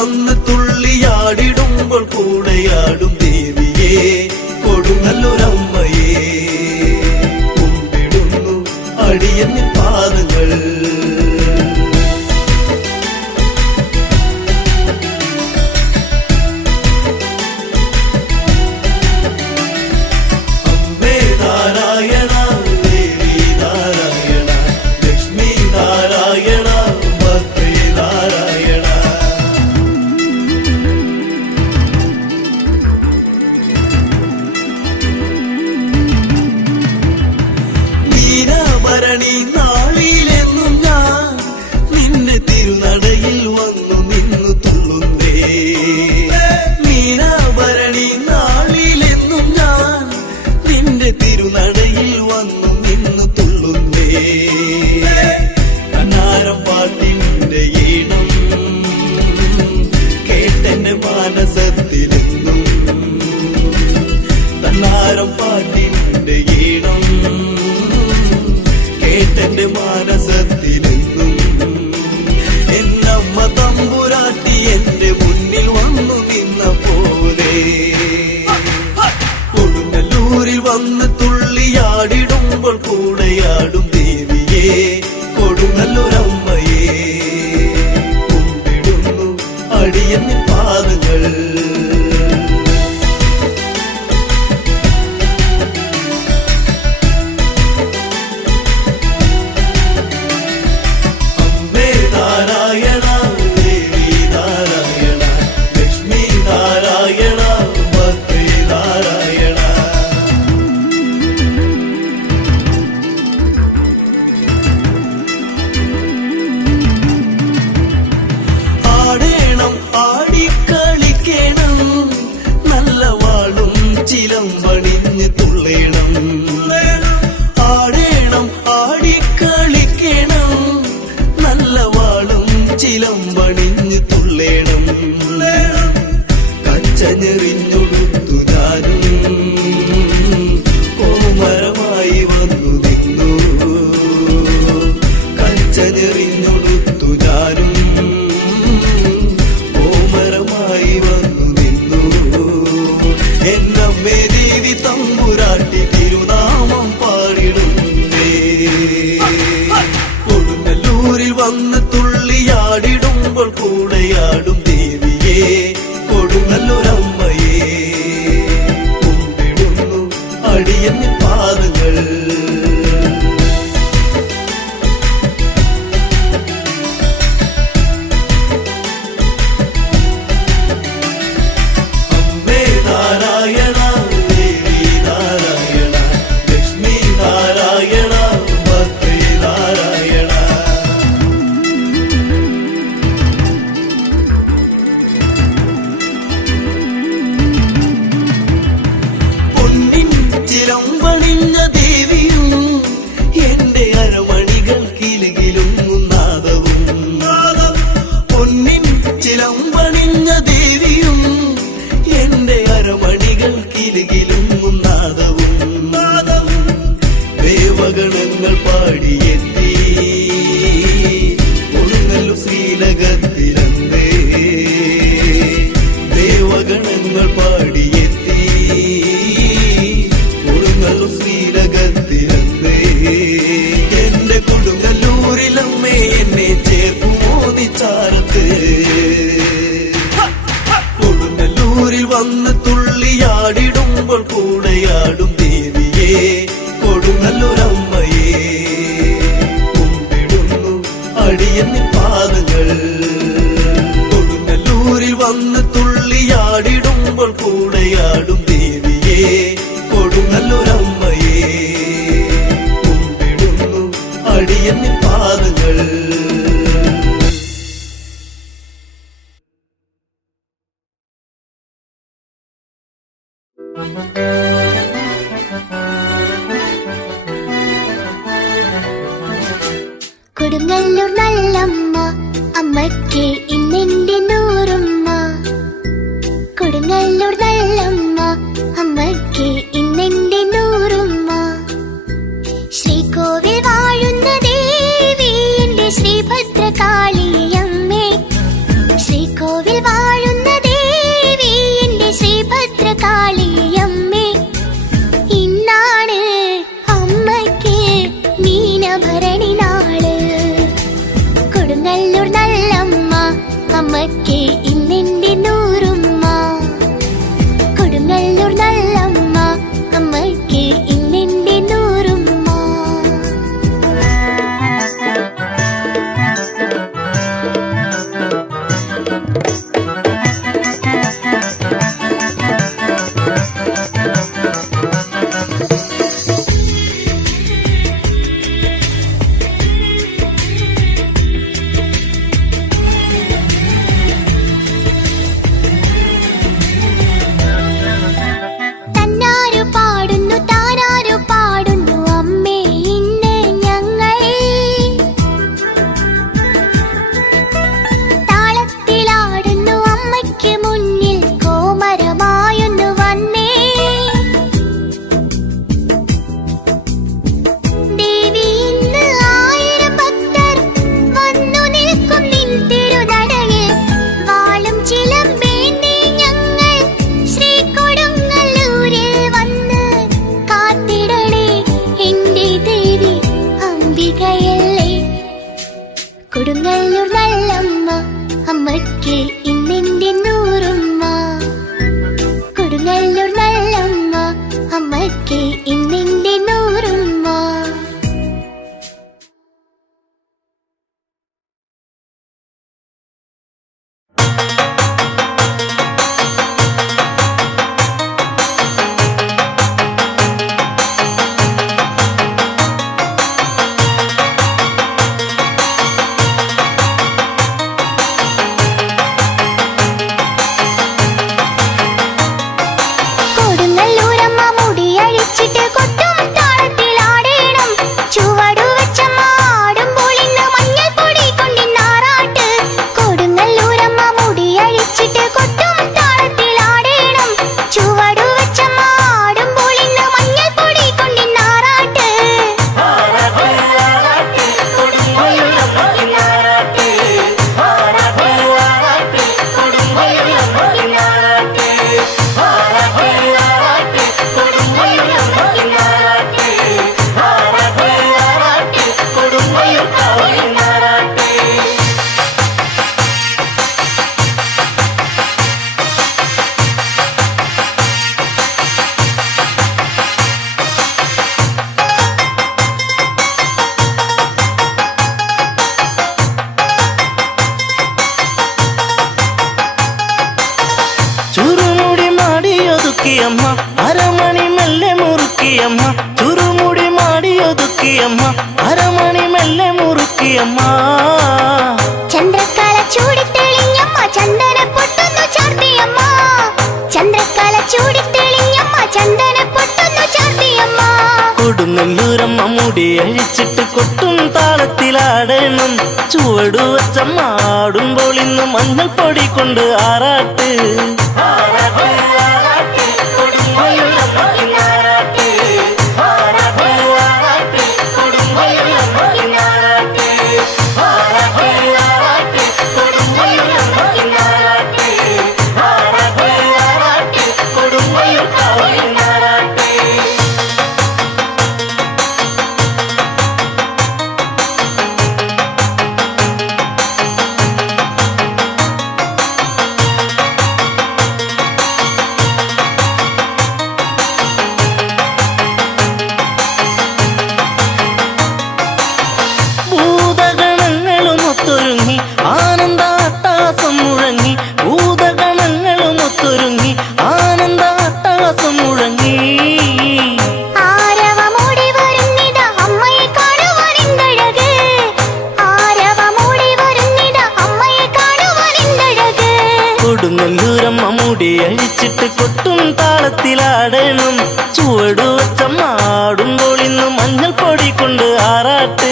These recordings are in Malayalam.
വന്ന് തുള്ളിയാടിടുമ്പോൾ കൂടെയാടും ദേവിയേ കൊടുങ്ങല്ലൂരമ്മയേ കുമ്പിടുന്നു അടിയന്നിൻ പാദങ്ങൾ. നാളിലെന്നും ഞാൻ നിന്റെ തിരുനടയിൽ വന്നു നിന്നു തുള്ളുന്നേ. മീനാഭരണി നാളിലെന്നും ഞാൻ നിന്റെ തിരുനടയിൽ വന്നു നിന്നു തുള്ളുന്നേ. കണ്ണാരം പാട്ടിന്റെ ഈണം കേട്ടെന്റെ മാനസത്തിലെന്നും കണ്ണാരം പാട്ടിന്റെ ഈണം കേട്ടെന്റെ മാനസത്തിലെന്നും എന്നമ്മ തമ്പുരാട്ടി എന്റെ മുന്നിൽ വന്നു നിന്ന പോലെ കൊടുങ്ങല്ലൂരിൽ വന്ന് തുള്ളിയാടിടുമ്പോൾ കൂടെയാടും ദേവിയേ കൊടുങ്ങല്ലൂരമ്മയേ കുമ്പിടുന്നു അടിയന്നിൻ പാദങ്ങൾ. ചിലമ്പണിഞ്ഞ് തുള്ളേണം ആടേണം ആടിക്കളിക്കണം നല്ല വാളും ചിലമ്പണിഞ്ഞ് തുള്ളേണം. കച്ചഞ്ഞെറിഞ്ഞൊടുത്തു ഞാനും കോമരമായി വന്നു നിന്നു. കച്ചഞ്ഞെറിഞ്ഞൊടുത്തു ഞാനും കോമരമായി വന്നു നിന്നു. എന്നമ്മേ ദേവി തമ്പുരാട്ടി തിരുനാമം പാടിടുന്നേ. കൊടുങ്ങല്ലൂരിൽ വന്ന് തുള്ളിയാടിടുമ്പോൾ കൂടെയാടും ദേവിയേ കൊടുങ്ങല്ലൂരമ്മയേ കുമ്പിടുന്നു അടിയന്നിൻ പാദങ്ങൾ. ചിലമ്പണിഞ്ഞ ദേവിയും എന്റെ അരമണികൾ കിലുകിലും നാദവും. പൊന്നിൻ ചിലമ്പണിഞ്ഞ ദേവിയും എന്റെ അരമണികൾ കിലുകിലും നാദവും. ദേവഗണങ്ങൾ പാടിയെത്തി കൊടുങ്ങല്ലൂർ ശ്രീനഗരത്തിലന്തേ. ദേവഗണങ്ങൾ പാടിയെത്തി ശ്രീനഗരത്തിലന്തേ. എന്റെ കൊടുങ്ങല്ലൂരിലമ്മേ എന്നെ ചേർക്കുമോ നിച്ചാരത്ത്. കൊടുങ്ങല്ലൂരിൽ വന്ന് തുള്ളിയാടിടുമ്പോൾ കൂടെയാടും ദേവിയേ കൊടുങ്ങല്ലൂരമ്മയേ കുമ്പിടുന്നു അടിയന്നിൻ പാദങ്ങൾ. കൊടുങ്ങല്ലൂരിൽ വന്ന് തുള്ളിയാടിടുമ്പോൾ കൂടെയാടും ദേവിയേ കൊടുങ്ങല്ലൂരമ്മയേ കുമ്പിടുന്നു അടിയന്നിൻ പാദങ്ങൾ. കൊടുങ്ങല്ലൂർ നല്ലമ്മ അമ്മയ്ക്ക് ഇന്നെന്റെ നൂറുമ്മ. കൊടുങ്ങല്ലൂർ നല്ലമ്മ അമ്മയ്ക്ക് ഇന്നെന്റെ നൂറുമ്മ. കൊടുങ്ങല്ലൂർ നല്ലമ്മ, അമ്മയ്ക്ക് ഇന്നെന്റെ നൂറുമ്മ. കൊടുങ്ങല്ലൂരമ്മ മുടിയഴിച്ചിട്ട് കൊട്ടും താളത്തിലാടേണം. ചുവടുവച്ചമ്മ ആടുമ്പോൾ ഇന്ന് മഞ്ഞൾപ്പൊടി കൊണ്ടിന്നാറാട്ട്. കൊടുങ്ങല്ലൂരമ്മ മുടിയഴിച്ചിട്ട് കൊട്ടും താളത്തിലാടേണം. ചുവടുവച്ചമ്മ ആടുമ്പോൾ ഇന്ന് മഞ്ഞൾപ്പൊടി കൊണ്ടിന്നാറാട്ട്. ചുരുമുടി മാടിയൊതുക്കിയമ്മ അരമണി മെല്ലെ മുറുക്കിയമ്മ. ചുരുമുടി മാടിയൊതുക്കിയമ്മ അരമണി മെല്ലെ മുറുക്കിയമ്മ. ചന്ദ്രക്കല ചൂടിത്തെളിഞ്ഞമ്മ ചന്ദന പൊട്ടൊന്നു ചാർത്തിയമ്മ. ചന്ദ്രക്കല ചൂടിത്തെളിഞ്ഞമ്മ ചന്ദന പൊട്ടൊന്നു ചാർത്തിയമ്മ. കൊടുങ്ങല്ലൂരമ്മ മുടി അഴിച്ചിട്ട് കൊട്ടും താളത്തിലാടണം. ചുവടുവച്ചമ്മ ആടുമ്പോൾ ഇന്ന് മഞ്ഞൾപ്പൊടി കൊണ്ട് ആറാട്ട്. ഭൂതഗണങ്ങളുമൊത്തൊരുങ്ങി ആനന്ദാട്ടാസം മുഴങ്ങി. ഭൂതഗണങ്ങളുമൊത്തൊരുങ്ങി ആനന്ദാട്ടാസം മുഴങ്ങി. ആരവമൂടി വരുന്നിതാ അമ്മയെ കാണുവാൻ എന്തഴക്. ആരവമൂടി വരുന്നിതാ അമ്മയെ കാണുവാൻ എന്തഴക്. കൊടുങ്ങല്ലൂരമ്മ മുടി അഴിച്ചിട്ട് കൊട്ടും താളത്തിലാടണം. ചുവടുവച്ചമ്മ ആടുമ്പോൾ ഇന്ന് മഞ്ഞൾപ്പൊടി കൊണ്ട് ആറാട്ട്.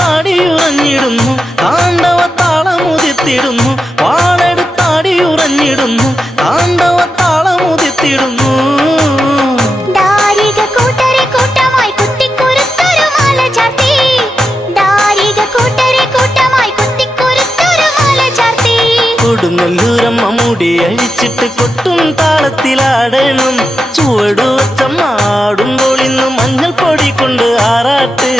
വാളെടുത്താടിയുറഞ്ഞിടുന്നു താണ്ഡവ താളമുതിർത്തിടുന്നു. വാളെടുത്താടിയുറഞ്ഞിടുന്നു താണ്ഡവ താളമുതിർത്തിടുന്നു. ദാരിക കൂട്ടരെ കൂട്ടമായി കുത്തിക്കുരുത്തൊരു മാല ചാർത്തി. ദാരിക കൂട്ടരെ കൂട്ടമായി കുത്തിക്കുരുത്തൊരു മാല ചാർത്തി. കൊടുങ്ങല്ലൂരമ്മ മുടി അഴിച്ചിട്ട് കൊട്ടും താളത്തിലാടണം. ചുവടുവച്ചമ്മ ആടുമ്പോൾ ഇന്ന് മഞ്ഞൾപ്പൊടി കൊണ്ട് ആറാട്ട്.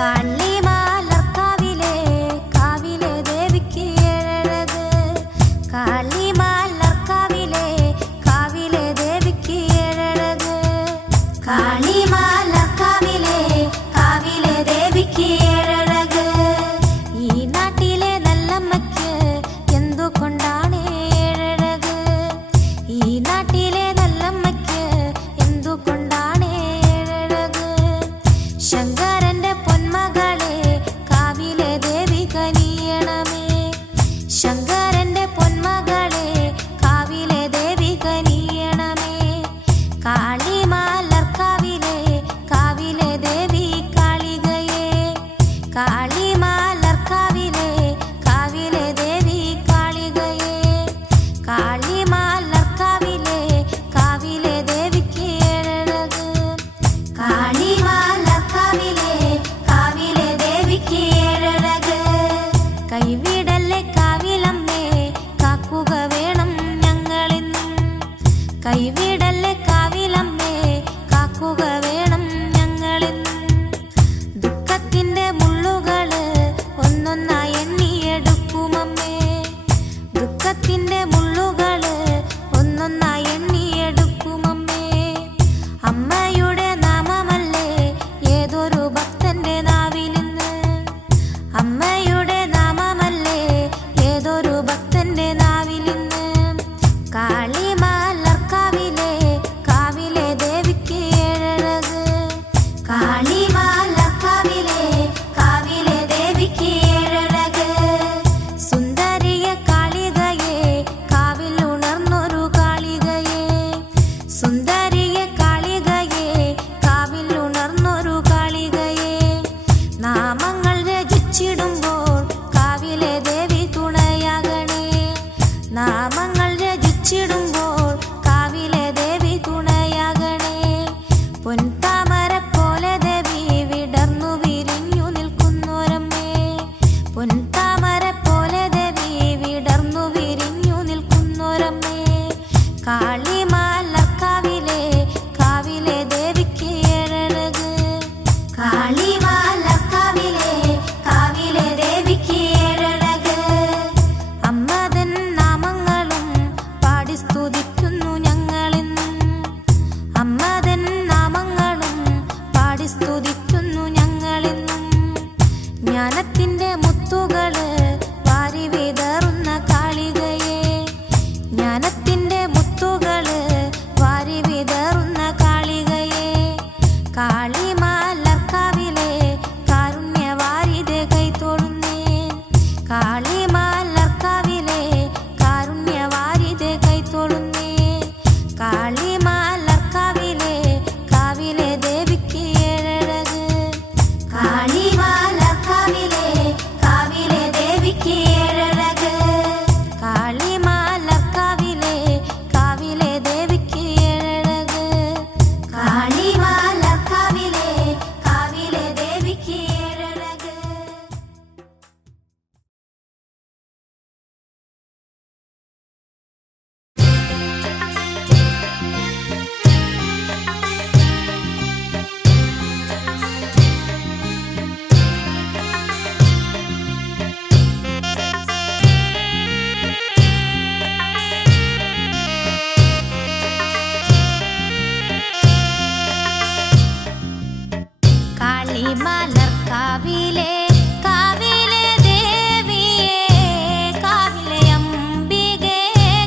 കാളിമാലർക്കാവിലെ കാവിലെ ദേവിക്ക് ഏഴഴക്. കാളിമാലർക്കാവിലെ കാവിലെ ദേവിക്ക് ഏഴഴക്. കാളിമാലർക്കാവിലെ കാവിലെ ദേവിക്ക് ഏഴഴക്. ഈ നാട്ടിലെ നല്ലമ്മയ്ക്ക് എന്തുകൊണ്ടാണ് ഏഴഴക്? ഈ നാട്ടിലെ നല്ലമ്മയ്ക്ക് എന്തുകൊണ്ടാണ് ഏഴഴക്? ശങ്കരന്റെ പൊന്മകളെ കാവിലെ ദേവി കനിയണമേ. ശങ്കരന്റെ പൊന്മകളെ കാവിലെ ദേവി കനിയണമേ. കാളിമാലർക്കാവിലെ കാവിലെ ദേവി കാളികയെ. കാളിമാലർക്കാവിലെ കാവിലെ ദേവി കാളികയെ. കാളിമാലർക്കാവിലെ കാവിലെ ദേവിക്ക് ഏഴഴക്. കാളിമാലർക്കാവിലെ കാവിലെ ദേവിക്ക് ഏഴഴക്. കൈവിടല്ലേ കാവിലമ്മേ കാക്കുക വേണം ഞങ്ങളിന്നും. കൈവിടല്ലേ കാവിലമ്മേ കാക്കുക വേണം ഞങ്ങളിന്നും. ദുഃഖത്തിന്റെ മുള്ളുകള് ഒന്നൊന്നായി എണ്ണിയെടുക്കുമമ്മേ. ദുഃഖത്തിന്റെ മുള്ളുകള് ഒന്നൊന്നായി എണ്ണിയെടുക്കുമമ്മേ. അമ്മയുടെ നാമമല്ലേ ഏതൊരു ഭക്തന്റെ നാവിലിന്ന്. അമ്മയുടെ നാമമല്ലേ ഏതൊരു ഭക്തന്റെ നാവിലിന്ന്. കാളിമാലർക്കാവിലെ കാവിലെ ദേവിക്ക് ഏഴഴക്. കാളിമാലർക്കാവിലെ കാവിലെ ദേവിക്ക് ഏഴഴക്. സുന്ദരിയെ കാളികയെ കാവിൽ ഉണർന്നൊരു കാളികയെ. സുന്ദരിയെ കാളികയെ കാവിൽ ഉണർന്നൊരു കാളികയെ. നാമങ്ങൾ രചിച്ചിടുമ്പോൾ കാവിലെ ദേവി തുണയാകണേ. നാമങ്ങൾ രചിച്ചിടുമ്പോൾ കാവിലെ ദേവി തുണയാകണേ. പൊൻതാമര പോലെ ദേവി വിടർന്നു വിരിഞ്ഞു നിൽക്കുന്നോരമ്മേ. പൊൻതാമര പോലെ ദേവി വിടർന്നു വിരിഞ്ഞു നിൽക്കുന്നോരമ്മേ. കാളിമാലർക്കാവിലെ കാവിലെ ദേവിക്ക് ഏഴഴക്. കാളിമാലർക്കാവിലെ കാവിലെ ദേവിക്ക് ഏഴഴക്. അമ്മതൻ നാമങ്ങളും പാടി സ്തുതിക്കുന്നു ഞങ്ങളിന്നും. അമ്മതൻ നാമങ്ങളും പാടി സ്തുതിക്കുന്നു ഞങ്ങളിന്നും. ജ്ഞാനത്തിന്റെ മുത്തുകള് വാരി വിതറുന്ന കാളികയെ. ജ്ഞാനത്തിന്റെ മുത്തുകള് വാരി വിതറുന്ന കാളികയെ. കാളിമാലർക്കാവിലെ കാരുണ്യവാരിതെ കൈതൊഴുന്നേ. കാളിമാലർക്കാവിലെ കാരുണ്യവാരിതെ കൈതൊഴുന്നേ. കാളിമാലർക്കാവിലെ കാവിലെ ദേവിക്ക് ഏഴഴക്. കാളിമാലർക്കാവിലെ കാവിലെ ദേവിക്ക് ഏഴഴക്. കാളിമാലർക്കാവിലെ കാവിലെ ദേവിക്ക് ഏഴഴക്. കാളിമാലർക്കാവിലെ കാവിലെ ദേവിക്ക് ഏഴഴക്. കാളിമാലർക്കാവിലെ കാവിലെ ദേവിയെ കാവിലെ അംബികെ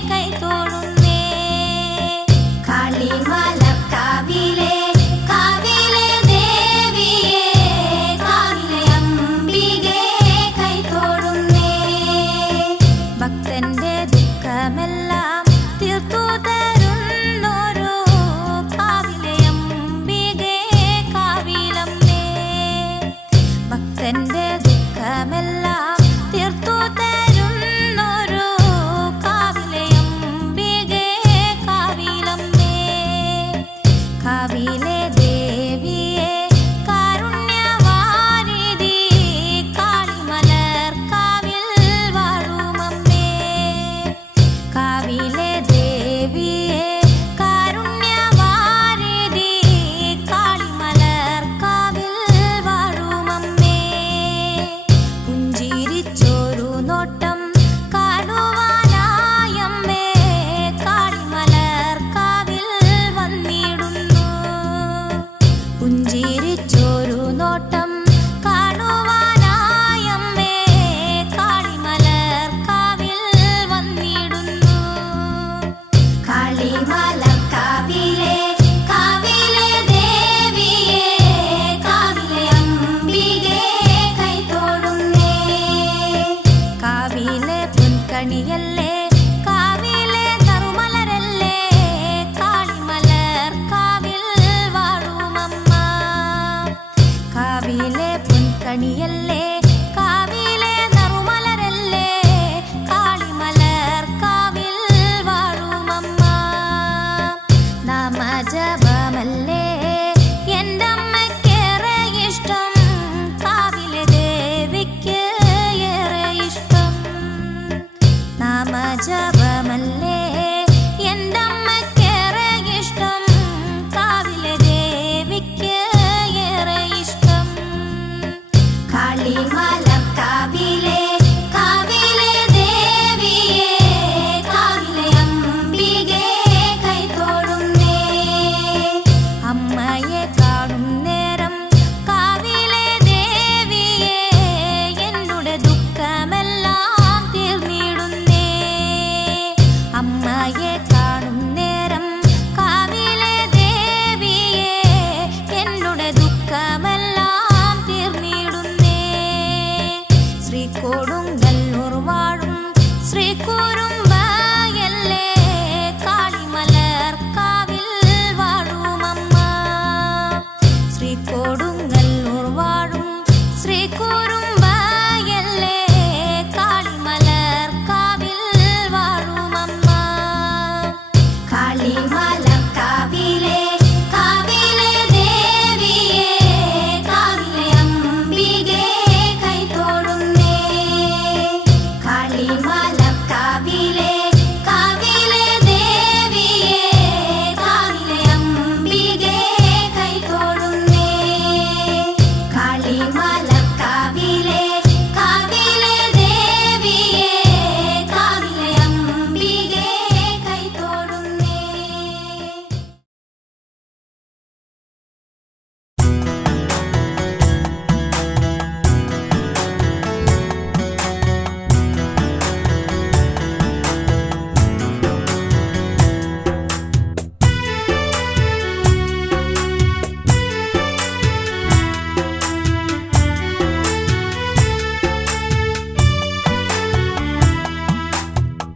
കൈതൊഴുന്നേ. കാളിമാലർക്കാവിലെ കാവിലെ ദേവിയെ കാവിലെ അംബികെ കൈതൊഴുന്നേ. ഭക്തന്റെ ദുഃഖമെല്ലാം തീർത്തു തരുന്നൊരു കാവിലെ അംബികെ കാവിലമ്മേ. ഭക്തന്റെ ദുഃഖമെല്ലാം തീർത്തു തരുന്നൊരു കാവിലെ അംബികെ കാവിലമ്മേ. കാവിലെ ദേവിയെ കാരുണ്യവാരിധി കാളിമലർക്കാവിൽ വാഴുമമ്മേ. കാവിലെ ദേവിയെ കാരുണ്യവാരിധി കാളിമലർക്കാവിൽ വാഴുമമ്മേ. കാവിലെ പൊൻകണിയല്ലേ കാവിലെ നറുമലരല്ലേ കാളിമലർ കാവിൽ വാഴുമമ്മ നാമജപമല്ലേ എൻ്റെ അമ്മയ്ക്കേറെ ഇഷ്ടം കാവിലെ ദേവിക്ക് ഏറെ ഇഷ്ടം നാമജപമല്ലേ എൻ്റെ അമ്മയ്ക്കേറെ ഇഷ്ടം കാവിലെ ദേവിക്ക് ഏറെ ഇഷ്ടം കാളിമലർ കാവിലെ കാവിലെ ദേവിയെ കാവിലെ അംബികെ കൈതൊഴുന്നേ അമ്മയെ കാണും നേരം കാവിലെ ദേവിയെ എന്നുടെ ദുഃഖമെല്ലാം തീർന്നിടുന്നേ അമ്മയെ കാണും നേരം കാവിലെ ദേവിയെ എന്നുടെ ദുഃഖമെല്ലാം തീർന്നിടുന്നേ ശ്രീകൊടുങ്ങല്ലൂർ വാഴും ശ്രീകുറുമ്പയല്ലേ കാളിമലർ കാവിൽ വാഴുമമ്മ ശ്രീകൊടുങ്ങല്ലൂർ വാഴും ശ്രീകുറുമ്പയല്ലേ കാളിമലർ കാവിൽ വാഴുമമ്മ കാളിമലർ കാവിലെ കാവിലെ ദേവിയെ കാവിലെ അംബികെ കൈതൊഴുന്നേ കാളിമലർ കാവിലെ കാവിലെ ദേവിയെ കാവിലെ അംബികെ കൈതൊഴുന്നേ കാളിമലർ കാവിലെ കാവിലെ ദേവിയെ കാവിലെ അംബികെ കൈതൊഴുന്നേ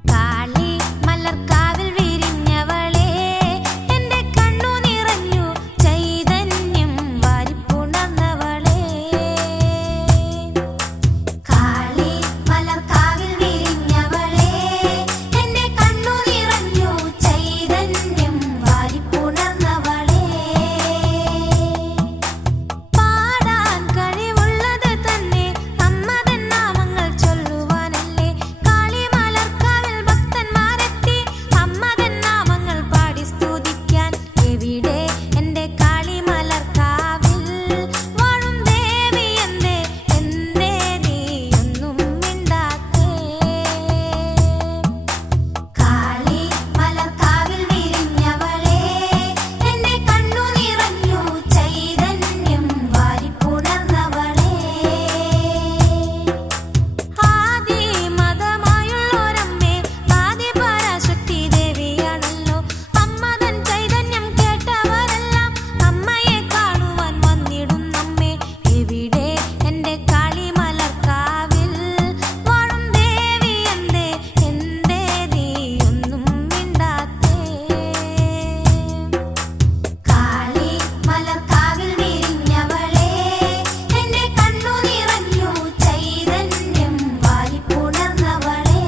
കാളി മലർക്കാവിൽ വിരിഞ്ഞവളെ എൻ്റെ കണ്ണു നിറഞ്ഞു ചൈതന്യം വാരിപ്പുണർന്നവളെ കാളി മലർക്കാവിൽ വിരിഞ്ഞവളെ എൻ്റെ കണ്ണു നിറഞ്ഞു ചൈതന്യം വാരിപ്പുണർന്നവളെ പാടാൻ കഴിവുള്ളത് തന്നെ അമ്മതൻ നാമങ്ങൾ ചൊല്ലുവാനല്ലേ കാളിമലർക്കാവിൽ ഭക്തന്മാരെത്തി അമ്മതൻ നാമങ്ങൾ പാടി സ്തുതിക്കാൻ എവിടെ എൻ്റെ കാളിമലർക്കാവിൽ വാഴും ദേവി എന്തേ നീയൊന്നും മിണ്ടാത്തേ കാളി മലർക്കാവിൽ വിരിഞ്ഞവളെ എൻ്റെ കണ്ണു നിറഞ്ഞു ചൈതന്യം വാരിപ്പുണർന്നവളെ ആദി മതമായുള്ളൊരമ്മേ ആദിപരാശക്തി ദേവിയാണല്ലോ അമ്മതൻ ചൈതന്യം കേട്ടവരെല്ലാം അമ്മയെ കാണുവാൻ വന്നിടുന്നമ്മേ എവിടെ എൻ്റെ കാളിമലർക്കാവിൽ വാഴും ദേവി എന്തേ നീയൊന്നും മിണ്ടാത്തേ കാളി മലർക്കാവിൽ വിരിഞ്ഞവളെ എൻ്റെ കണ്ണു നിറഞ്ഞു ചൈതന്യം വാരിപ്പുണർന്നവളെ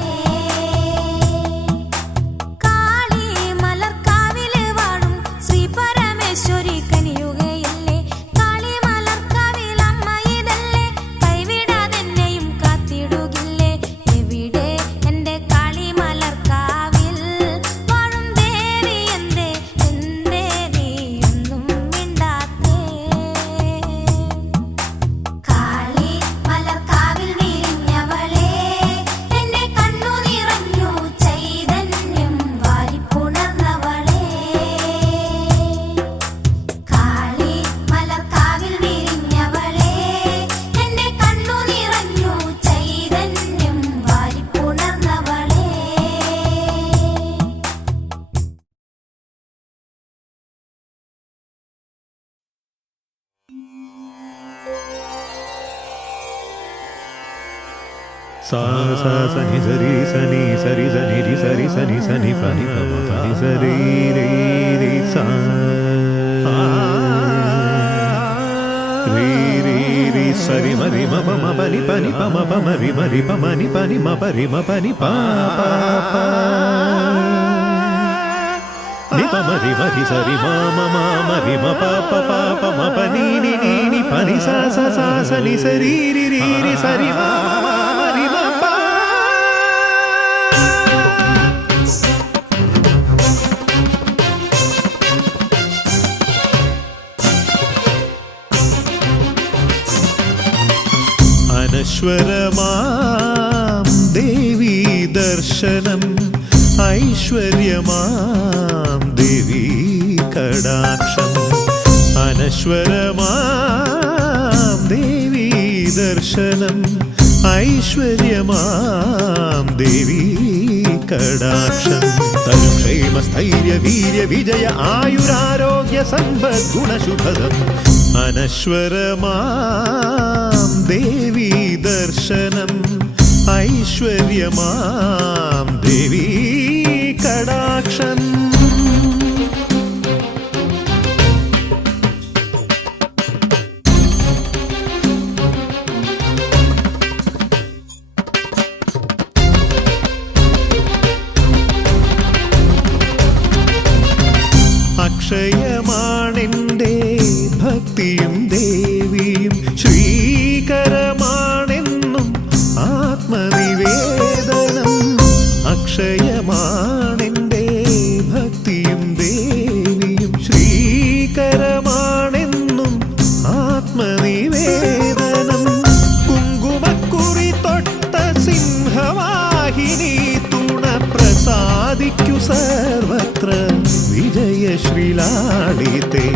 കാളി മലർക്കാവില് വാഴും ശ്രീ പരമേശ്വരി കനിയുകയില്ലേ കാളി മലർക്കാവിൽ അമ്മ ഇതല്ലേ കൈവിടാതെന്നെയും കാത്തിടുകില്ലേ എവിടെ എൻ്റെ കാളിമലർക്കാവിൽ വാഴും ദേവി എന്തേ നീയൊന്നും മിണ്ടാത്തേ കാളി മലർക്കാവിൽ വിരിഞ്ഞവളെ എൻ്റെ കണ്ണു നിറഞ്ഞു ചൈതന്യം വാരിപ്പുണർന്നവളെ കാളി മലർക്കാവിൽ വിരിഞ്ഞവളെ എൻ്റെ കണ്ണു നിറഞ്ഞു ചൈതന്യം വാരിപ്പുണർന്നവളെ सा सा सनि सरि सनि सरि सनि रि सरि सनि सनि पनि पम पनि सरि रे रे सा रे रे మరి మ ప మ పని పని ప మ ప మరి మరి ప మని పని మ పరి మ పని ప ని ప మరి మరి సరి మ మ మ మరి మ ప ప ప ప మ ప ని ని ని ని ప ని స స స స ని స రి రి రి రి సరి మ మ మరి మ ప. അനശ്വരമാം ദേവീ ദർശനം ഐശ്വര്യമാം ദേവീ കടാക്ഷം അനശ്വരമാം ദേവീ ദർശനം ഐശ്വര്യമാം ദേവീ കടാക്ഷം തരും ക്ഷേമസ്ഥൈര്യ വീര്യ വിജയ ആയുരാരോഗ്യ സമ്പദ് ഗുണശുഭദം അനശ്വരമാം ദേവീ ദർശനം ഐശ്വര്യമാം ദേവീ കടാക്ഷം. അക്ഷയമാണെൻ്റെ ഭക്തിയും ദേവിയും ശ്രീകരമാണെന്നും ആത്മനിവേദനം. അക്ഷയമാണെൻ്റെ ഭക്തിയും ദേവിയും ശ്രീകരമാണെന്നും ആത്മനിവേദനം. കുങ്കുമക്കുറി തൊട്ട സിംഹവാഹിനി തുണ പ്രസാദിക്കു സർവത്ര വിജയശ്രീലാളിതേ.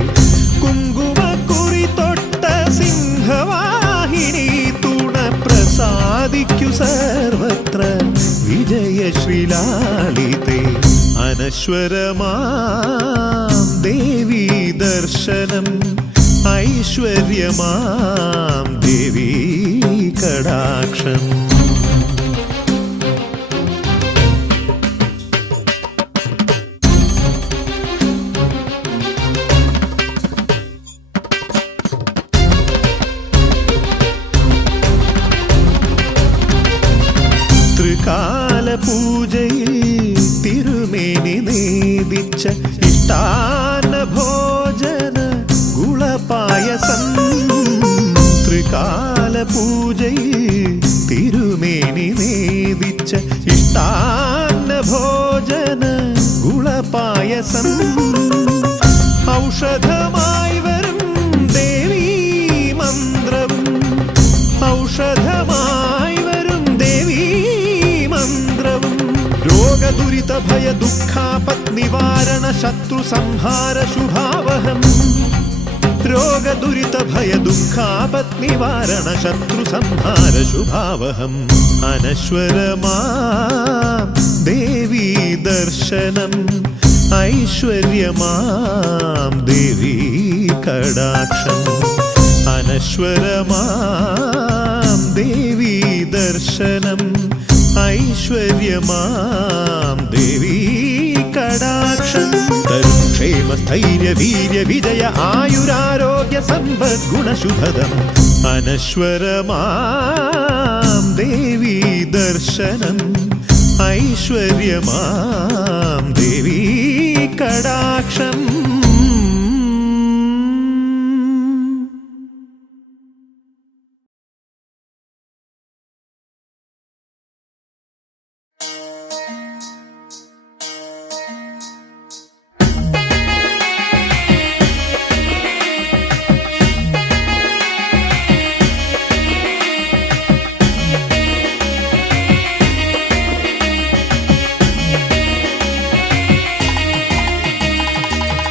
കുങ്കുമക്കുറി തൊട്ട സിംഹവാഹിനി തുണ പ്രസാദിക്കു സർവത്ര വിജയശ്രീലാളിതേ. അനശ്വരമാം ദേവീ ദർശനം ഐശ്വര്യമാം ദേവീ കടാക്ഷം. ത്രികാലപൂജയിൽ തിരുമേനി നേദിച്ച ഇഷ്ടാന്ന ഭോജന ഗുളപായസം. ത്രികാലപൂജയിൽ തിരുമേനി നേദിച്ച ഇഷ്ടാന്ന ഭോജന ഗുളപായസം. ഔഷധമായി വരും ദേവീ മന്ത്രവും ഔഷധമായി വരും ദേവീ മന്ത്രവും. രോഗദുരിത ഭയ ദുഃഖാപത് നിവാരണ ശത്രു സംഹാര ശുഭാവഹം. രോഗദുരിത ഭയ ദുഃഖാപത് നിവാരണ ശത്രു സംഹാര ശുഭാവഹം. അനശ്വരമാം ദേവീ ദർശനം ഐശ്വര്യമാം ദേവീ കടാക്ഷം. അനശ്വരമാം ദേവീ ദർശനം ഐശ്വര്യമാം ദേവീ കടാക്ഷം. തരും ക്ഷേമസ്ഥൈര്യ വീര്യ വിജയ ആയുരാരോഗ്യ സമ്പദ് ഗുണശുഭദം. അനശ്വരമാം ദേവീ ദർശനം ഐശ്വര്യമാം ദേവീ കടാക്ഷം.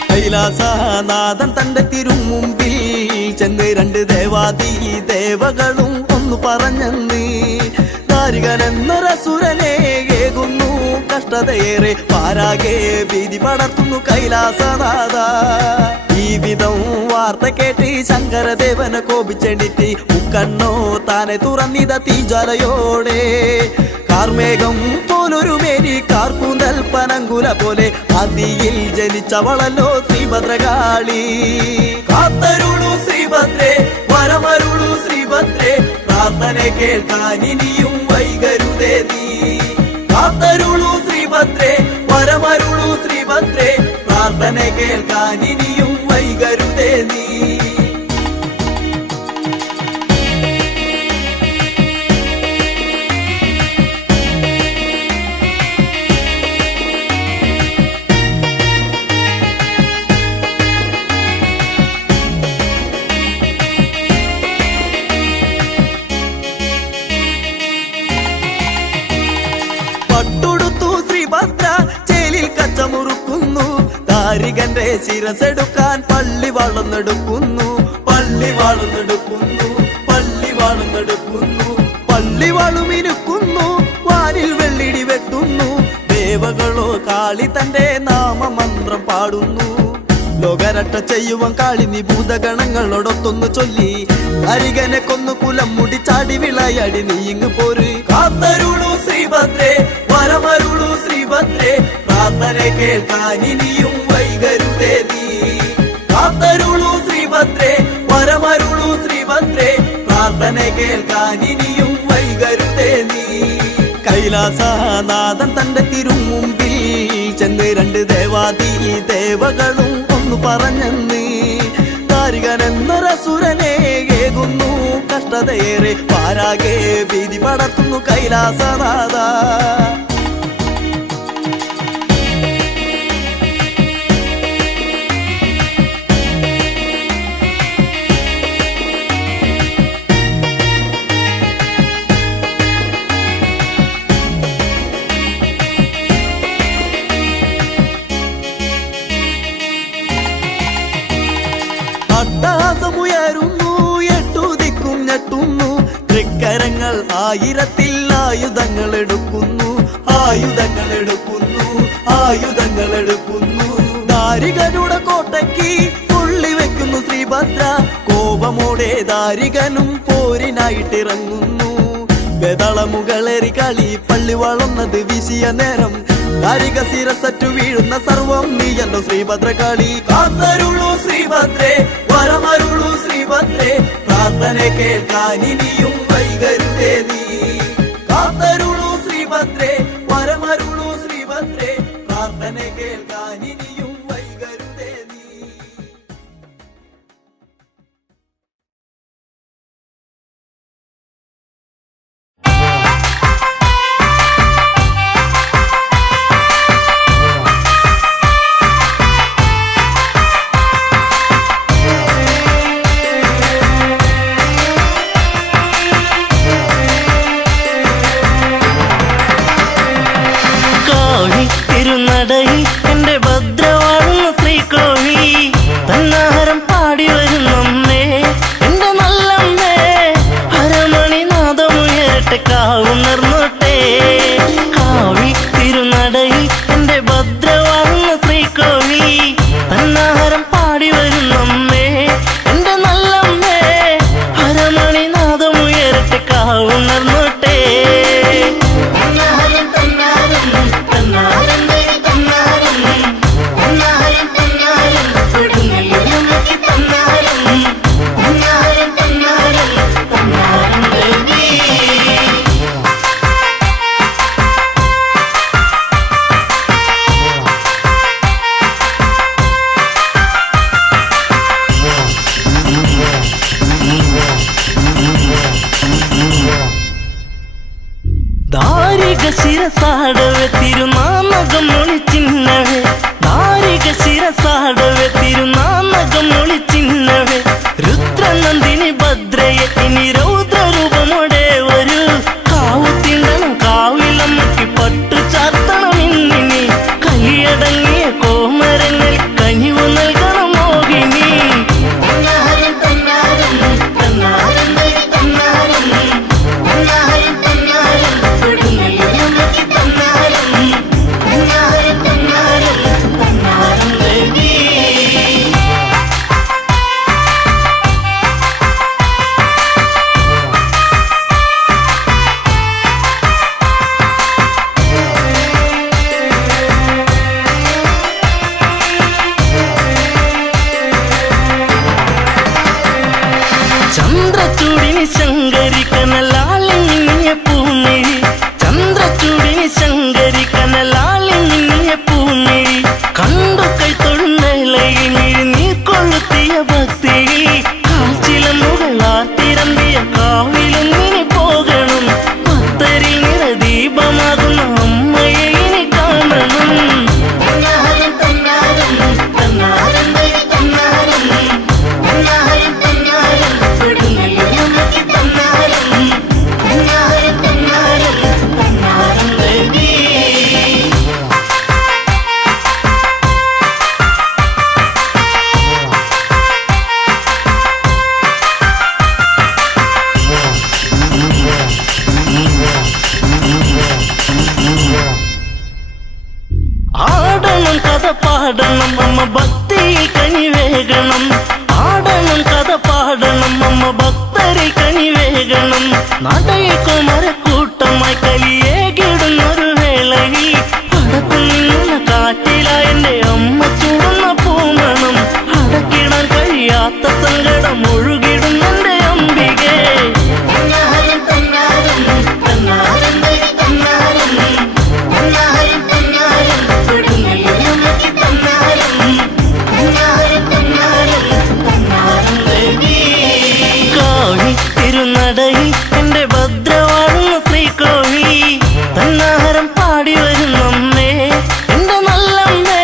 കൈലാസനാഥൻ തന്റെ തിരുമുമ്പിൽ ചെന്ന് രണ്ട് ദേവാദി ദേവകളും ഒന്നു പറഞ്ഞെന്ന്. ദാരികനെന്നൊരസുരനെ ഏകുന്നു കഷ്ടതയേറെ പാരാകെ ഭീതി പടർത്തുന്നു കൈലാസനാഥ. ഈ വിധം വാർത്ത കേട്ട് ശങ്കരദേവനെ കോപിച്ചെണിറ്റ് മുക്കണ്ണോ താനെ തുറന്നിത തീജ്വാലയോടെ. കാർമേഘം പോലൊരു മേരി കാർക്കൂന്തൽ പനങ്കുല പോലെ അതിയിൽ ജനിച്ചവളല്ലോ ശ്രീഭദ്രകാളി. കാത്തരുളു ശ്രീഭദ്രേ വരമരുളു ശ്രീഭദ്രേ പ്രാർത്ഥന കേൾക്കാൻ ഇനിയും വൈകരുതേ നീ. കാത്തരുളൂ ശ്രീഭദ്രേ, വരമരുളൂ ശ്രീഭദ്രേ, പ്രാർത്ഥന കേൾക്കാൻ ഇനിയും വൈകരുതേ നീ. പട്ടുടുത്തു ശ്രീഭദ്ര ചേലിൽ കച്ചമുറുക്കുന്നു, താരികന്റെ ശിരസെടുക്കാൻ പള്ളി വളർന്നെടുക്കുന്നു, പള്ളി വളർന്നെടുക്കുന്നു, പള്ളി വളർന്നെടുക്കുന്നു. പള്ളി വളമിനുക്കുന്നു, വാനിൽ വെള്ളിടി വെട്ടുന്നു, ദേവകളോ കാളി തന്റെ നാമമന്ത്രം പാടുന്നു. ലോകരട്ട ചെയ്യുവൻ കാളിനി ഭൂതഗണങ്ങളോടൊത്തൊന്നു ചൊല്ലി, അരികനെ കൊന്നു കുലം മുടി ചാടി വിളയാടി നീ ഇങ്ങ് പോര്. കാത്തരുളൂ ശ്രീഭദ്രേ, വരമരുളൂ ശ്രീഭദ്രേ, പ്രാർത്ഥന കേൾക്കാൻ ഇനിയും വൈകരുതേ നീ. കാത്തരുളൂ ശ്രീഭദ്രേ, വരമരുളൂ ശ്രീഭദ്രേ, പ്രാർത്ഥന കേൾക്കാൻ ഇനിയും വൈകരുതേ നീ. കൈലാസനാഥൻ തന്റെ തിരുമുമ്പിൽ ചെന്ന് രണ്ട് ദേവാദി ദേവകളും ഒന്നു പറഞ്ഞെന്ന്, താരികനെന്നൊരസുരനെ ഏകുന്നു കഷ്ടതയേറെ, പാരാകെ ഭീതി പടർത്തുന്നു കൈലാസനാഥ. അട്ടഹാസമുയരുന്നു, എട്ടു ദിക്കും ഞെട്ടുന്നു, തൃക്കരങ്ങൾ ആയിരത്തിൽ ആയുധങ്ങൾ എടുക്കുന്നു, ആയുധങ്ങൾ എടുക്കുന്നു, ആയുധങ്ങൾ എടുക്കുന്നു. ദാരികനുടെ കോട്ടയ്ക്ക് തുള്ളി വെക്കുന്നു ശ്രീഭദ്ര, കോപമോടെ ദാരികനും പോരിനായിട്ടിറങ്ങുന്നു. ഗതളമുകളേറി കളി പള്ളി വളർന്നത് വീശിയ നേരം, ദാരിക ശിരസറ്റു വീഴുന്ന സർവം നീയല്ലോ ശ്രീഭദ്രകാളി. കാത്തരുളൂ ശ്രീഭദ്രേ, വരമരുളൂ ശ്രീഭദ്രേ, പ്രാർത്ഥന കേൾക്കാൻ ഇനിയും വൈകരുതേ നീ. കാത്തരുളൂ ശ്രീഭദ്രേ, വരമരുളൂ ശ്രീഭദ്രേ, പ്രാർത്ഥന കേൾക്കാൻ ഇനിയും വൈകരുതേ നീ. തിരുനടയിൽ എന്റെ ഭദ്രവാഴുന്ന ശ്രീകോഴി, തന്നാഹാരം പാടി വരുന്നമ്മേ എന്റെ നല്ലമ്മേ, അരമണിനാഥമുയരട്ടെ കാവുണർന്നോട്ടെ. കാവി തിരുനടയിൽ എന്റെ ഭദ്രവാഴുന്ന ശ്രീകോഴി, തന്നാഹാരം പാടി വരുന്നമ്മേ എന്റെ നല്ലമ്മേ, അരമണിനാഥമുയരട്ടെ കാവുണർന്നോട്ടെ. ദാരിക ശിരസാടവെ തിരുനാമകം ഒളിച്ചിന്നവേ, ദാരിക ശിരസാടവെ തിരുനാമകം ഒളിച്ചിന്നവേ, രുദ്രനന്ദിനി ഭദ്രയെ ഇനി രൗദ്രരൂപമോടെ ഒരു കാവു തിണ്ടണം, കാവിലമ്മയ്ക്ക് പട്ടു ചാർത്തണം ഇന്നിനി, കലിയടങ്ങിയ കോമരങ്ങൾ കനിവു നൽകണം മോഹിനി. ചന്ദ്രചൂടിനി ശങ്കരിക്കനല്ല ആടണം കഥ പാടണം അമ്മ ഭക്തിയിൽ കനിവേകണം ആടണം കഥ പാടണം അമ്മ ഭക്തരെ കനിവേകണം നടയിൽ കുമരക്കൂട്ടമായി കലിയേകിടുന്നൊരു വേളയിൽ അടത്തു നിന്ന കാറ്റിലാ എന്റെ അമ്മ ചൂടുന്ന പൂമണം അടക്കിടാൻ കഴിയാത്ത സങ്കടം ഒഴുകിടുന്നെന്റെ അംബികേ തന്നാരം തന്നാരം തന്നാരം തന്നാരം തന്നാരം തന്നാരം കൊടുങ്ങല്ലമ്മയ്ക്ക് തന്നാരം തന്നാരം തന്നാരം തന്നാരം ദേവി കോഴി തിരുനടയിൽ എന്റെ ഭദ്രവാഴുന്ന ശ്രീകോഴി തന്നാരം പാടി വരുന്നേ എന്റെ നല്ലമ്മേ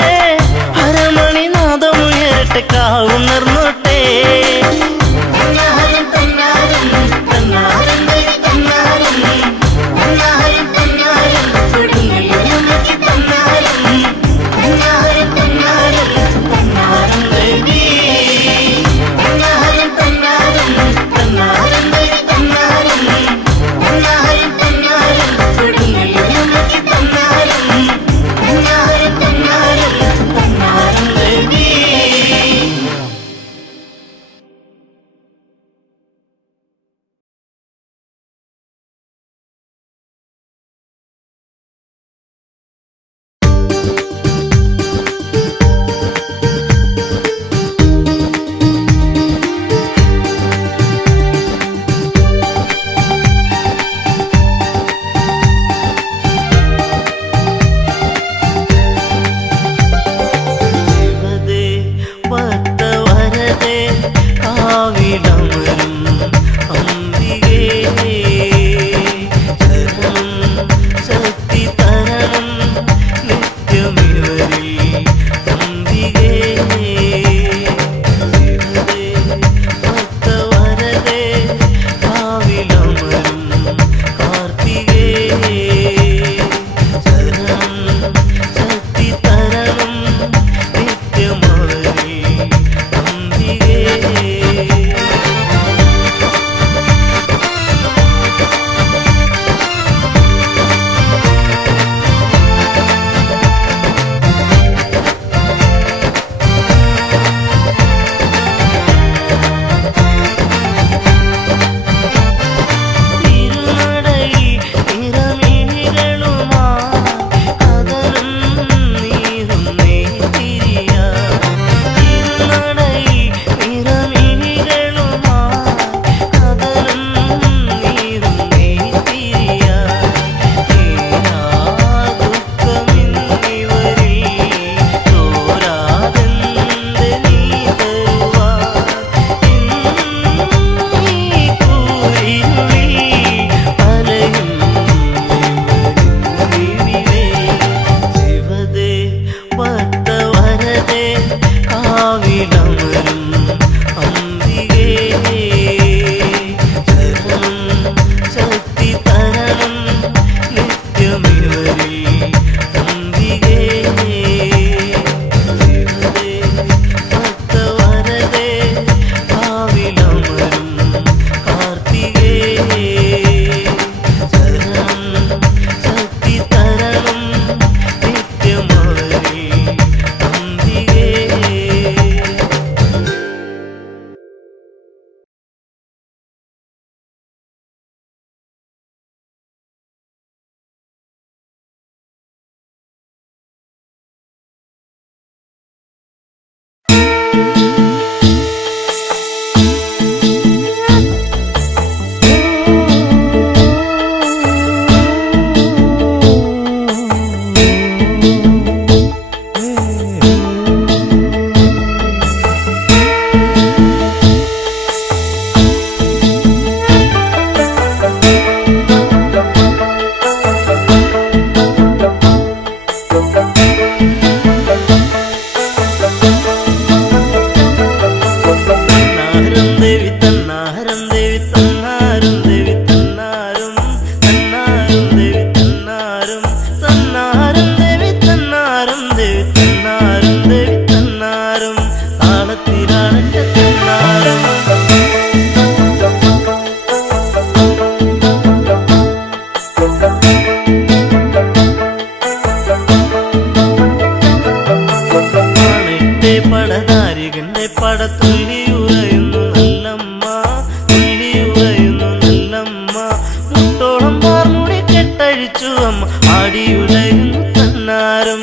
ആടിയുലയും തന്നാരം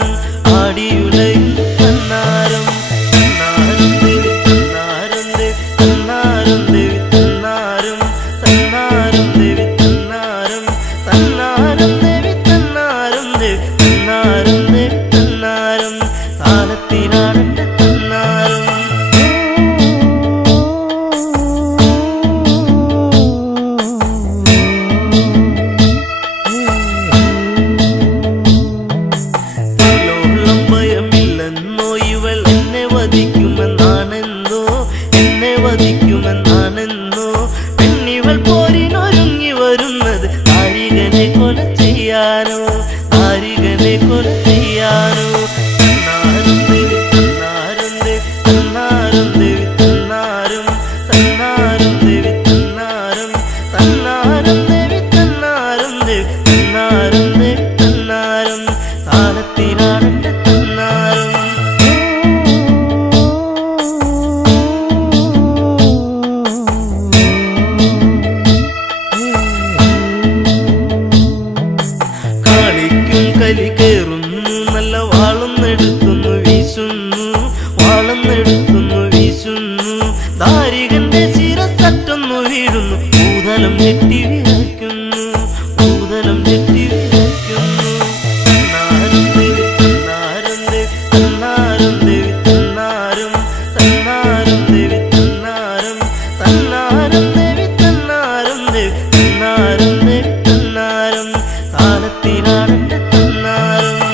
ആടിയുലയും തന്നാരം തന്നാരം ദേവി തന്നാരം ദേവി തന്നാരം ദേവി തന്നാരം തന്നാരം ദേവി തന്നാരം തന്നാരം ദേവി തന്നാരം ദേവി തന്നാരം ദേവി തന്നാരം താളത്തിനാടന്റെ തന്നാരം ഭയമില്ലെന്നോ ഇവൾ എന്നെ വധിക്കുമെന്നാണെന്നോ എന്നെ വധിക്കുമെന്നാണെന്നോ പെണ്ണിവൾ പോരിനൊരുങ്ങി വരുന്നത് നാരികനെ കൊല ചെയ്യാനോ നാരികനെ കൊല ചെയ്യാനോ തന്നാരം ദേവി തന്നാരം ദേവി തന്നാരം ദേവി തന്നാരം തന്നാരം ദേവി തന്നാരം തന്നാരം ദേവി തന്നാരം ദേവി തന്നാരം ദേവി തന്നാരം താളത്തിനാടന്റെ തന്നാരം കളിക്കും കലി കയറുന്നു നല്ല വാളെന്നെടുത്തുന്നു വീശുന്നു വാളെന്നെടുത്തുന്നു വീശുന്നു ദാരികന്റെ ശിരസറ്റൊന്നു വീഴുന്നു ഭൂതലം ഞെട്ടി വിറയ്ക്കുന്നു ഭൂതലം ഞെട്ടി വിറയ്ക്കുന്നു തന്നാരം ദേവി തന്നാരം ദേവി തന്നാരം ദേവി തന്നാരം തന്നാരം ദേവി തന്നാരം തന്നാരം ദേവി തന്നാരം ദേവി തന്നാരം ദേവി തന്നാരം താളത്തിനാടന്റെ തന്നാരം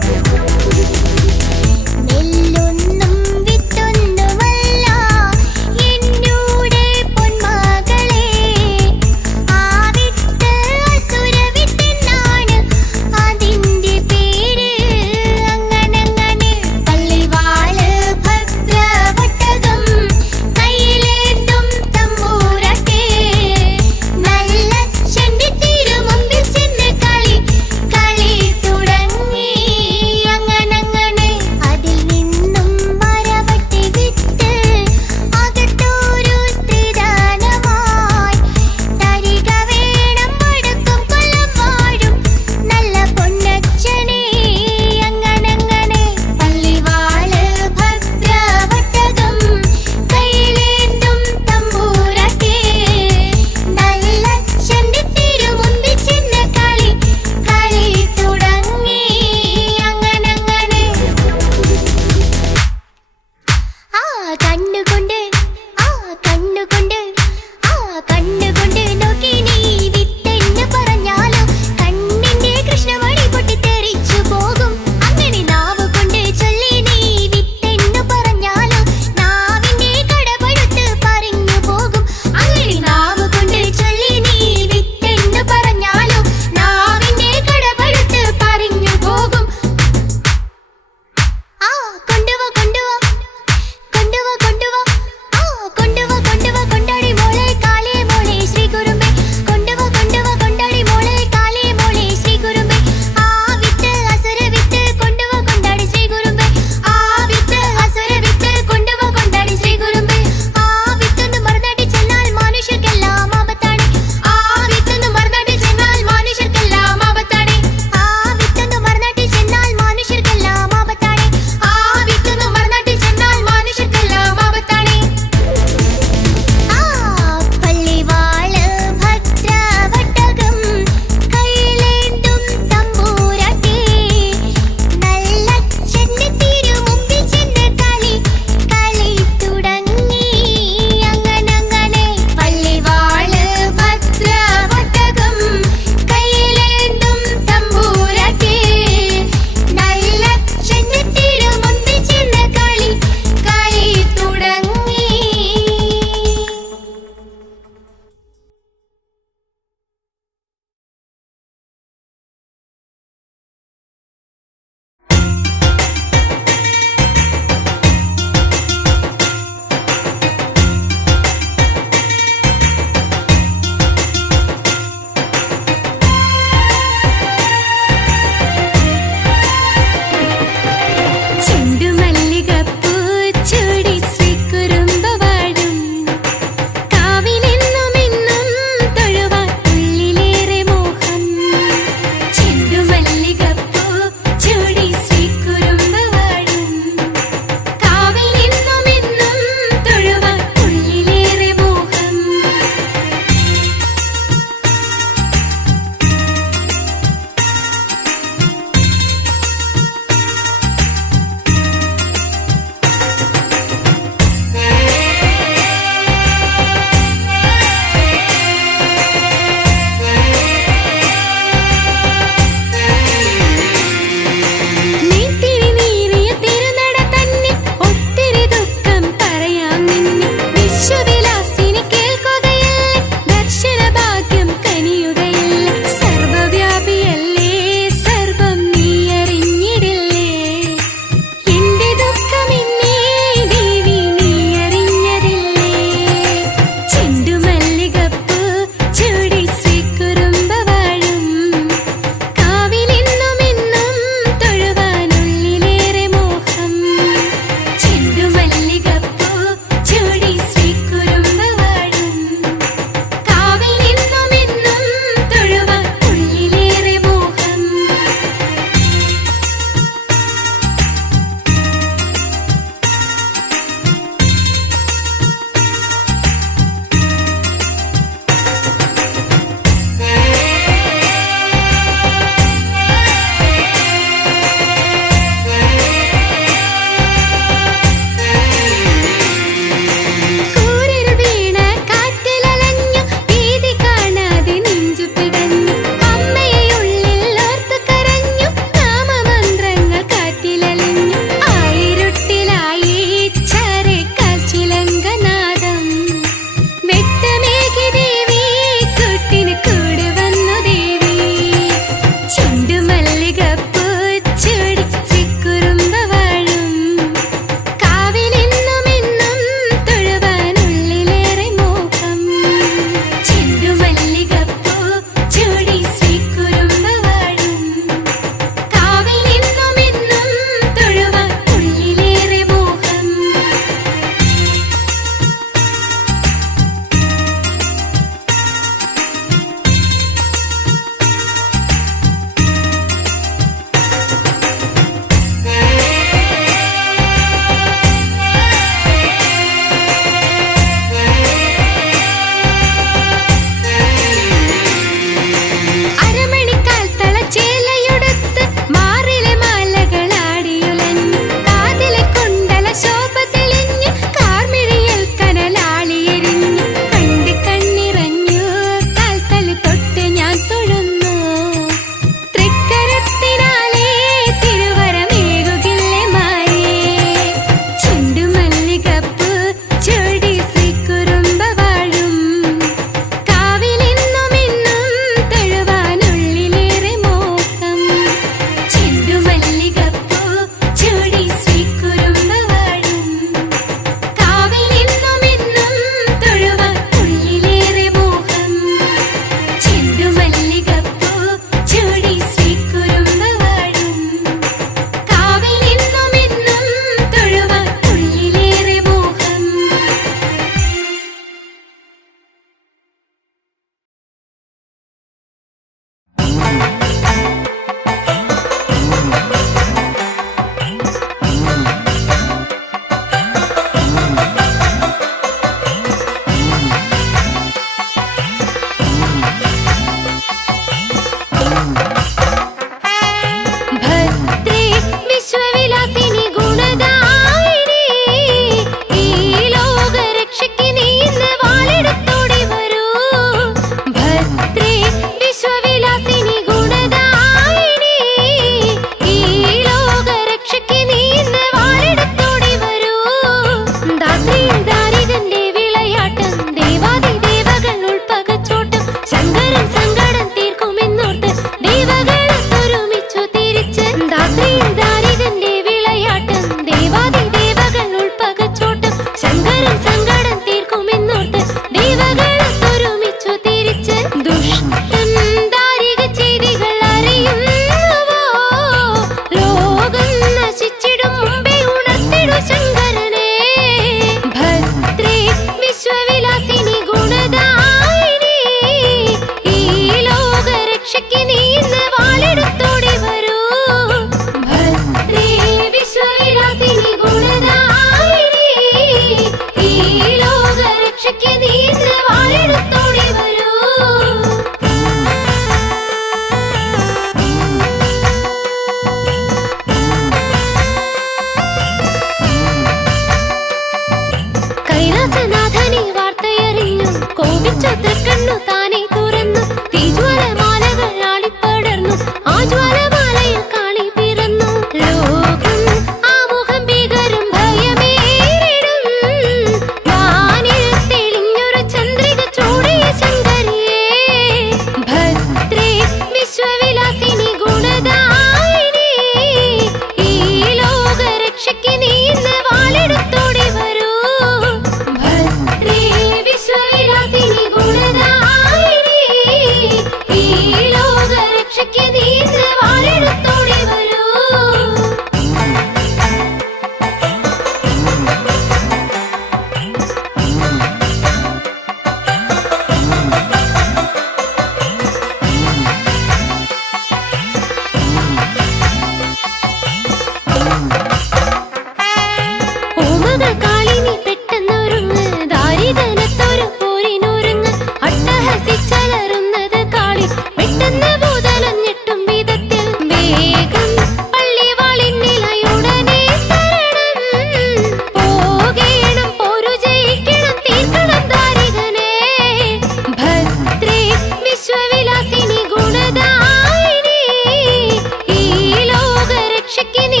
രക്ഷയ്ക്ക് നീ